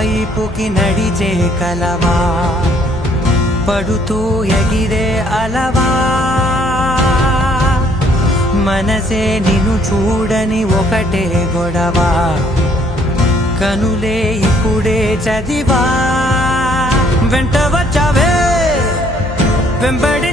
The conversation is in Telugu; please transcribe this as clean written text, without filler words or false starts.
వైపుకి నడిచే కలవా, పడుతూ ఎగిరే అలవా, మనసే నిన్ను చూడని ఒకటే గొడవ, కనులే ఇప్పుడే చదివా, వెంట వచ్చావే వెంబడి